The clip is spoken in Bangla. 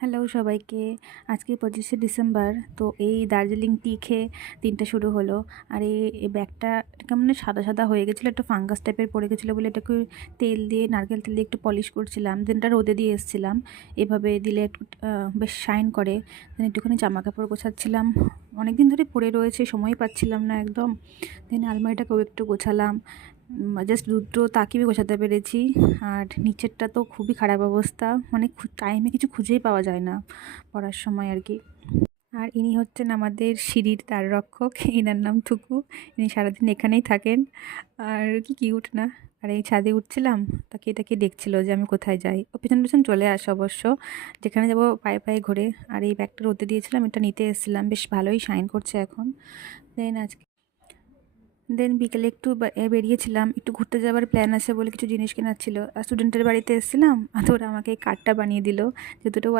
হ্যালো সবাইকে। আজকে 25শে ডিসেম্বর। তো এই দার্জিলিং টি খেয়ে দিনটা শুরু হলো। আর এই ব্যাগটা কেমন সাদা সাদা হয়ে গেছিলো, একটু ফাঙ্গাস টাইপের পড়ে গেছিলো বলে এটাকে তেল দিয়ে, নারকেল তেল দিয়ে একটু পলিশ করছিলাম। দিনটা রোদে দিয়ে এসেছিলাম, এভাবে দিলে একটু বেশ শাইন করে। দেন একটুখানি জামা কাপড় গোছাচ্ছিলাম, অনেকদিন ধরে পরে রয়েছে, সময় পাচ্ছিলাম না একদম। দেন আলমারিটাকেও একটু গোছালাম, জাস্ট দুটো তাকিয়ে গোছাতে পেরেছি। আর নিচেরটা তো খুবই খারাপ অবস্থা, মানে টাইমে কিছু খুঁজেই পাওয়া যায় না পড়ার সময় আর কি। আর ইনি হচ্ছেন আমাদের সিঁড়ির দ্বাররক্ষক, এনার নাম থুকু। ইনি সারাদিন এখানেই থাকেন, আর কি কিউট না। আর এই ছাদে উঠছিলাম, তাকিয়ে তাকিয়ে দেখছিল যে আমি কোথায় যাই। ও পেছন পেছন চলে আসে অবশ্য, যেখানে যাবো পায়ে পায়ে ঘুরে। আর এই ব্যাগটা রোদে দিয়েছিলাম, এটা নিতে এসেছিলাম, বেশ ভালোই শাইন করছে এখন। দেন বিকেলে একটু বেরিয়েছিলাম, একটু ঘুরতে যাওয়ার প্ল্যান আছে বলে কিছু জিনিস কেনার ছিল। আর স্টুডেন্টের বাড়িতে এসেছিলাম, তো ওরা আমাকে এই কার্ডটা বানিয়ে দিল, যেহেতু